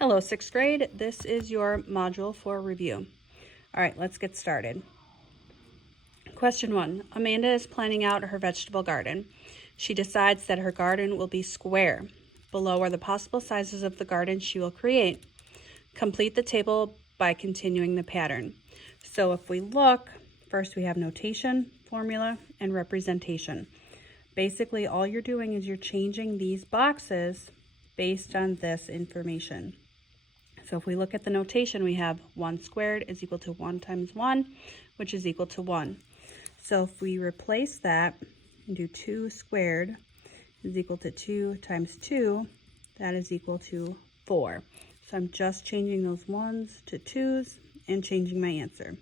Hello, 6th grade. This is your module for review. All right, let's get started. Question 1. Amanda is planning out her vegetable garden. She decides that her garden will be square. Below are the possible sizes of the garden she will create. Complete the table by continuing the pattern. So if we look, first we have notation, formula, and representation. Basically, all you're doing is you're changing these boxes based on this information. So if we look at the notation, we have 1 squared is equal to 1 times 1, which is equal to 1. So if we replace that and do 2 squared is equal to 2 times 2, that is equal to 4. So I'm just changing those 1s to 2s and changing my answer.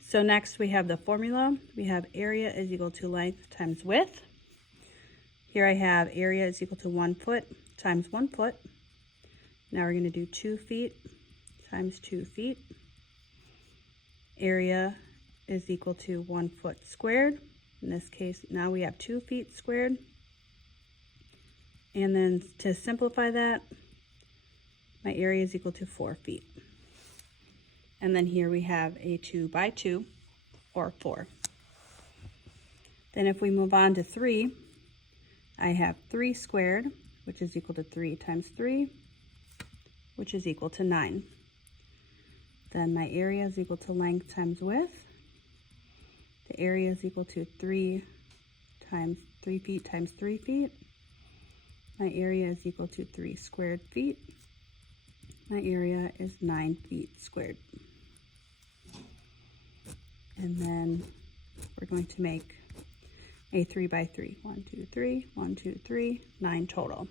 So next we have the formula. We have area is equal to length times width. Here I have area is equal to 1 foot times 1 foot. Now we're going to do 2 feet times 2 feet. Area is equal to 1 foot squared. In this case, now we have 2 feet squared. And then to simplify that, my area is equal to 4 feet. And then here we have a 2 by 2, or 4. Then if we move on to 3, I have 3 squared, which is equal to 3 times 3, which is equal to 9. Then my area is equal to length times width. The area is equal to 3 feet times 3 feet. My area is equal to 3 squared feet. My area is 9 feet squared. And then we're going to make a 3 by 3. 1, 2, 3, 1, 2, 3, 9 total.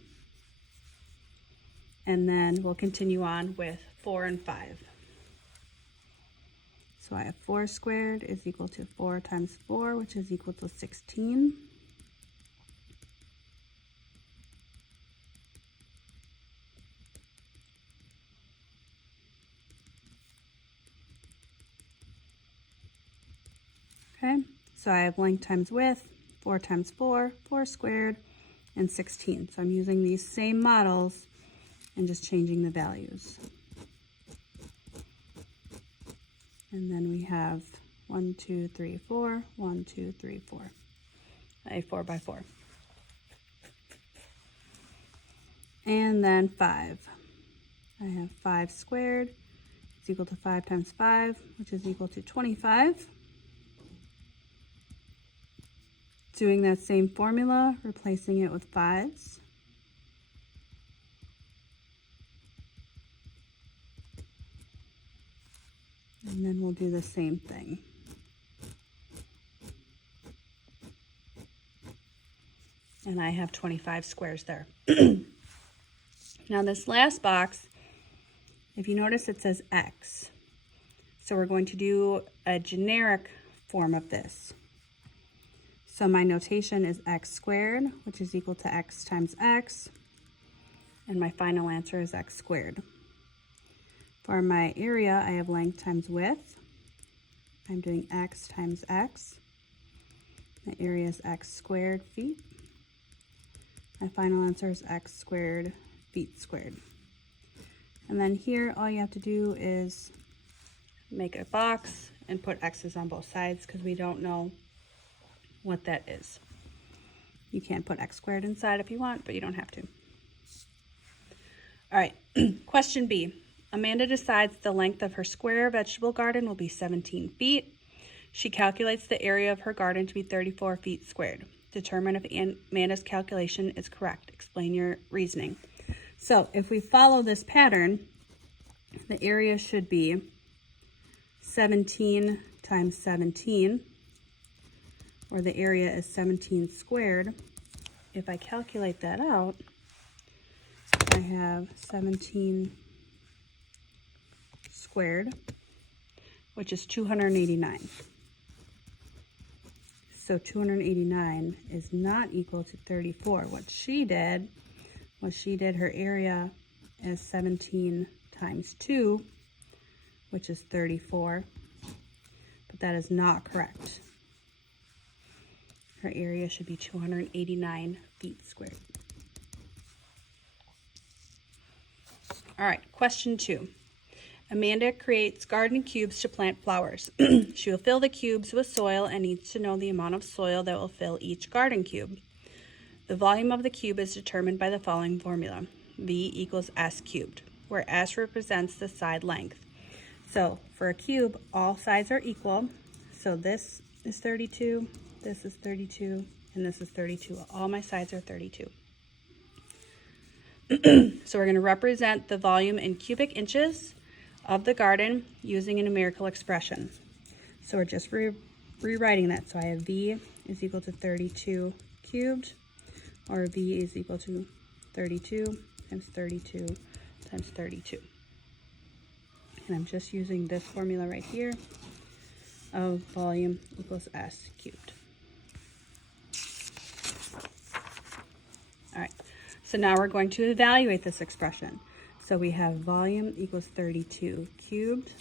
And then we'll continue on with 4 and 5. So I have 4 squared is equal to 4 times 4, which is equal to 16. Okay, so I have length times width, 4 times 4, 4 squared, and 16. So I'm using these same models and just changing the values. And then we have 1, 2, 3, 4, 1, 2, 3, 4, a 4 by 4. And then 5. I have 5 squared is equal to 5 times 5, which is equal to 25. Doing that same formula, replacing it with 5s. And then we'll do the same thing. And I have 25 squares there. Now this last box, if you notice it says X. So we're going to do a generic form of this. So my notation is x squared, which is equal to x times x. And my final answer is x squared. For my area, I have length times width. I'm doing x times x. My area is x squared feet. My final answer is x squared feet squared. And then here, all you have to do is make a box and put x's on both sides because we don't know what that is. You can put x squared inside if you want, but you don't have to. All right, question B. Amanda decides the length of her square vegetable garden will be 17 feet. She calculates the area of her garden to be 34 feet squared. Determine if Amanda's calculation is correct. Explain your reasoning. So if we follow this pattern, the area should be 17 times 17, or the area is 17 squared. If I calculate that out, I have 17 squared, which is 289. So 289 is not equal to 34. What she did, her area is 17 times 2, which is 34, but that is not correct. Her area should be 289 feet squared. All right, question 2. Amanda creates garden cubes to plant flowers. She will fill the cubes with soil and needs to know the amount of soil that will fill each garden cube. The volume of the cube is determined by the following formula. V equals S cubed, where S represents the side length. So for a cube, all sides are equal. So this is 32, this is 32, and this is 32. All my sides are 32. So we're going to represent the volume in cubic inches of the garden using a numerical expression. So we're just rewriting that. So I have V is equal to 32 cubed, or V is equal to 32 times 32 times 32. And I'm just using this formula right here of volume equals S cubed. All right, so now we're going to evaluate this expression. So we have volume equals 32 cubed.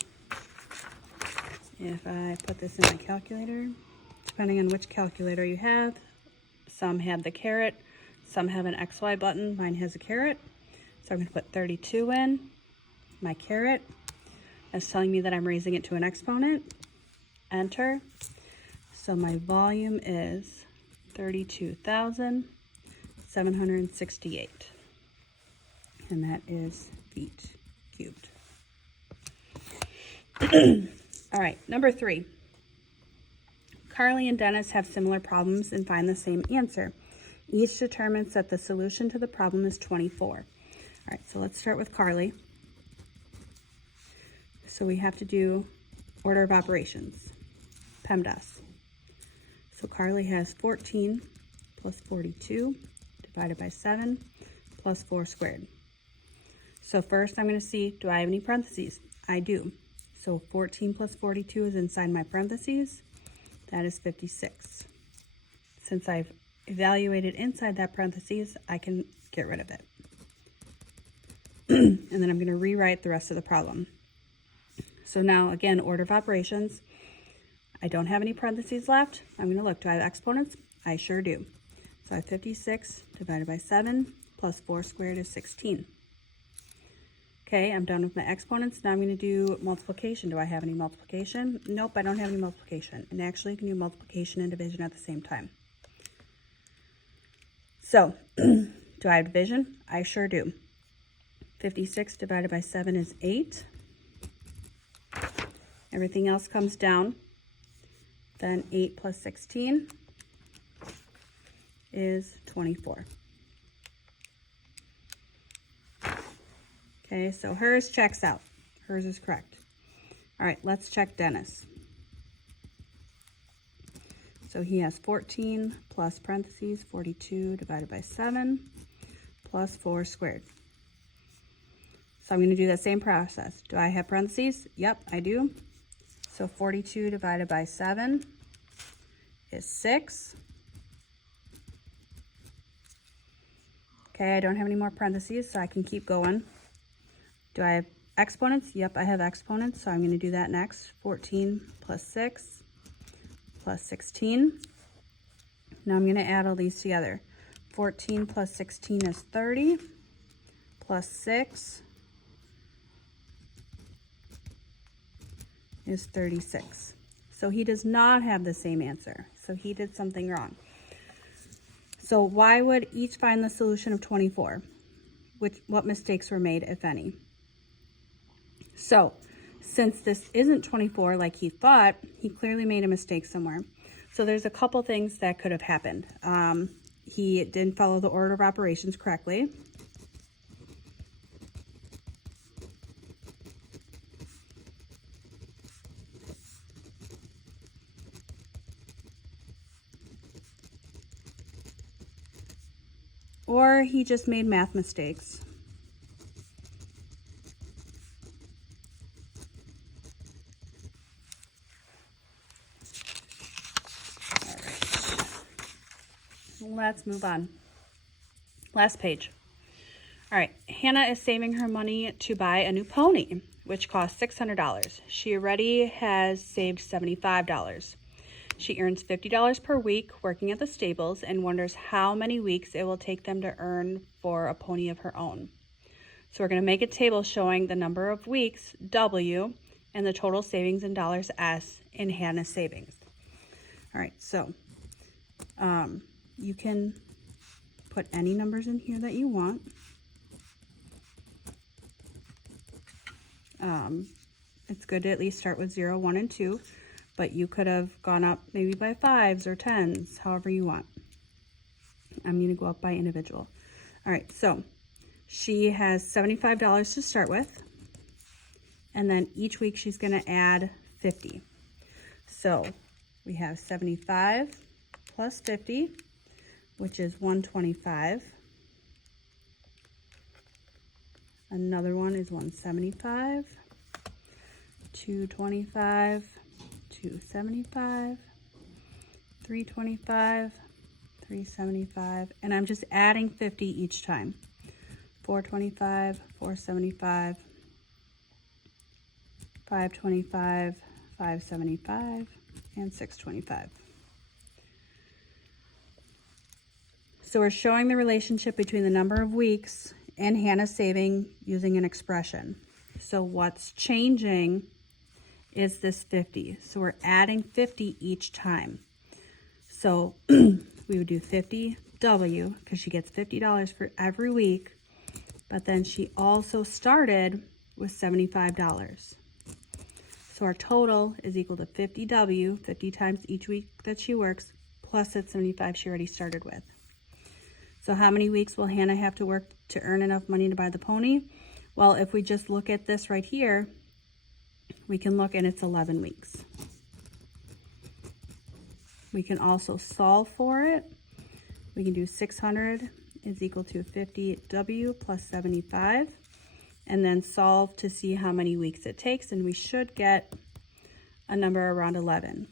If I put this in my calculator, depending on which calculator you have, some have the caret, some have an XY button, mine has a caret. So I'm going to put 32 in, my caret. That's telling me that I'm raising it to an exponent. Enter. So my volume is 32,768. And that is feet cubed. All right, number 3. Carly and Dennis have similar problems and find the same answer. Each determines that the solution to the problem is 24. All right, so let's start with Carly. So we have to do order of operations, PEMDAS. So Carly has 14 plus 42 divided by 7 plus 4 squared. So first I'm going to see, do I have any parentheses? I do. So 14 plus 42 is inside my parentheses. That is 56. Since I've evaluated inside that parentheses, I can get rid of it. And then I'm going to rewrite the rest of the problem. So now, again, order of operations. I don't have any parentheses left. I'm going to look. Do I have exponents? I sure do. So I have 56 divided by 7 plus 4 squared is 16. Okay, I'm done with my exponents. Now I'm going to do multiplication. Do I have any multiplication? Nope, I don't have any multiplication. And actually, you can do multiplication and division at the same time. So, do I have division? I sure do. 56 divided by 7 is 8. Everything else comes down. Then 8 plus 16 is 24. Okay, so hers checks out. Hers is correct. All right, let's check Dennis. So he has 14 plus parentheses 42 divided by 7 plus 4 squared. So I'm going to do that same process. Do I have parentheses? Yep, I do. So 42 divided by 7 is 6. Okay, I don't have any more parentheses, so I can keep going. Do I have exponents? Yep, I have exponents, so I'm going to do that next. 14 plus 6 plus 16. Now I'm going to add all these together. 14 plus 16 is 30, plus 6 is 36. So he does not have the same answer. So he did something wrong. So why would each find the solution of 24? What mistakes were made, if any? So since this isn't 24 like he thought, he clearly made a mistake somewhere. So there's a couple things that could have happened. He didn't follow the order of operations correctly. Or he just made math mistakes. All right. Let's move on. Last page. All right. Hannah is saving her money to buy a new pony, which costs $600. She already has saved $75. She earns $50 per week working at the stables and wonders how many weeks it will take them to earn for a pony of her own. So we're going to make a table showing the number of weeks, W, and the total savings in dollars, S, in Hannah's savings. All right, so you can put any numbers in here that you want. It's good to at least start with 0, 1, and 2, but you could have gone up maybe by 5s or 10s, however you want. I'm going to go up by individual. All right, so she has $75 to start with, and then each week she's going to add 50. So we have 75 plus 50, which is 125. Another one is 175, 225, 275, 325, 375, and I'm just adding 50 each time. 425, 475, 525, 575, and 625. So we're showing the relationship between the number of weeks and Hannah's saving using an expression. So what's changing is this 50. So we're adding 50 each time. So we would do 50W because she gets $50 for every week, but then she also started with $75. So our total is equal to 50W, 50 times each week that she works, plus that 75 she already started with. So how many weeks will Hannah have to work to earn enough money to buy the pony? Well, if we just look at this right here, we can look and it's 11 weeks. We can also solve for it. We can do 600 is equal to 50W plus 75, and then solve to see how many weeks it takes, and we should get a number around 11.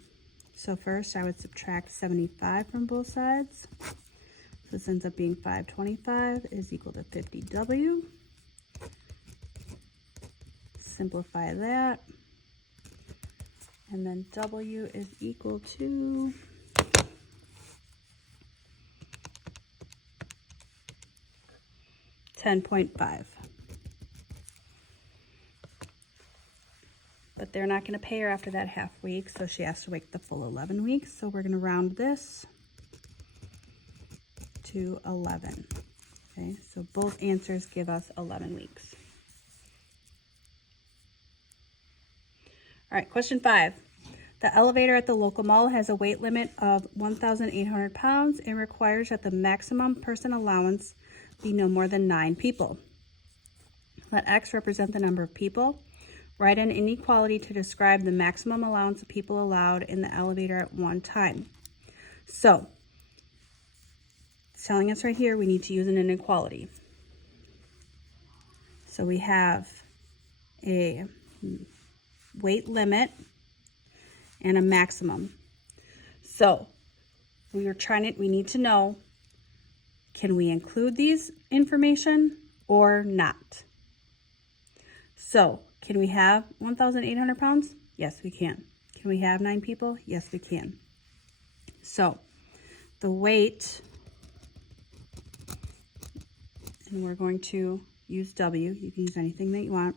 So first I would subtract 75 from both sides. So this ends up being 525 is equal to 50W. Simplify that. And then W is equal to 10.5. But they're not going to pay her after that half week, so she has to wait the full 11 weeks. So we're going to round this to 11. Okay, so both answers give us 11 weeks. All right, question 5. The elevator at the local mall has a weight limit of 1,800 pounds and requires that the maximum person allowance be no more than 9 people. Let X represent the number of people. Write an inequality to describe the maximum allowance of people allowed in the elevator at one time. So, it's telling us right here we need to use an inequality. So we have a weight limit and a maximum. So we need to know, can we include these information or not? So can we have 1,800 pounds? Yes, we can. Can we have 9 people? Yes, we can. So the weight, and we're going to use W. You can use anything that you want.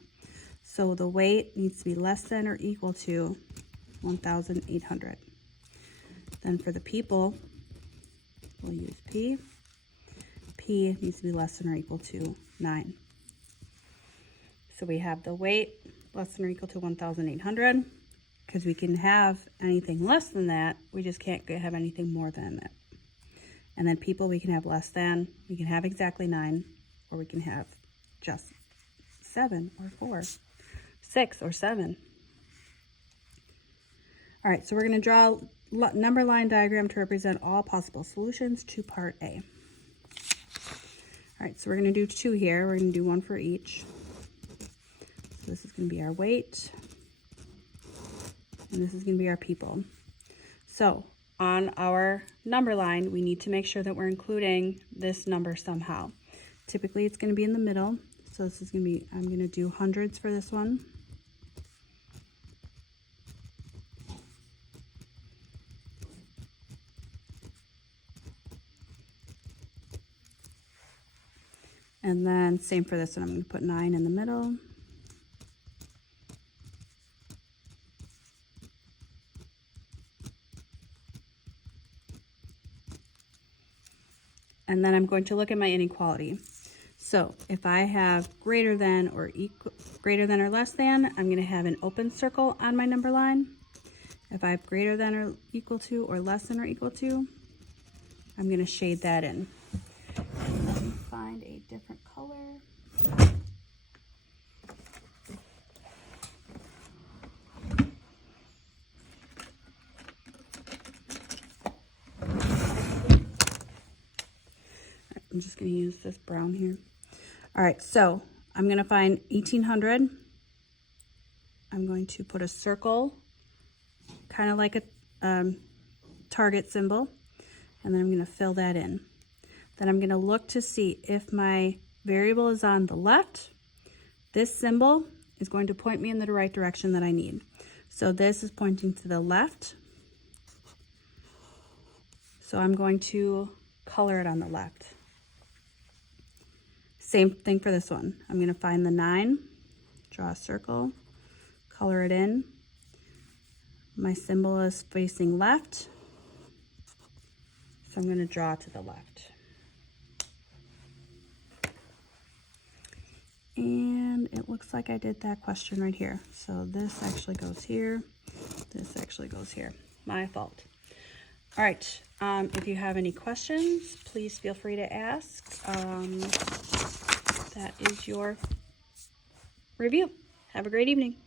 So the weight needs to be less than or equal to 1,800. Then for the people, we'll use P. P needs to be less than or equal to 9. So we have the weight less than or equal to 1,800, because we can have anything less than that, we just can't have anything more than that. And then people, we can have less than, we can have exactly 9, or we can have just 7 or 4, 6 or 7. All right, so we're going to draw a number line diagram to represent all possible solutions to part A. All right, so we're going to do 2 here. We're going to do 1 for each. So this is going to be our weight, and this is going to be our people. So on our number line, we need to make sure that we're including this number somehow. Typically, it's going to be in the middle. So this is going to be, I'm going to do hundreds for this one. And then same for this one. I'm going to put 9 in the middle. And then I'm going to look at my inequality. So if I have greater than or less than, I'm going to have an open circle on my number line. If I have greater than or equal to or less than or equal to, I'm going to shade that in. And let me find a different color. I'm just going to use this brown here. All right, so I'm going to find 1800. I'm going to put a circle, kind of like a target symbol, and then I'm going to fill that in. Then I'm going to look to see if my variable is on the left. This symbol is going to point me in the right direction that I need. So this is pointing to the left. So I'm going to color it on the left. Same thing for this one. I'm going to find the 9, draw a circle, color it in. My symbol is facing left, so I'm going to draw to the left. And it looks like I did that question right here. So this actually goes here, this actually goes here. My fault. All right, if you have any questions, please feel free to ask. That is your review. Have a great evening.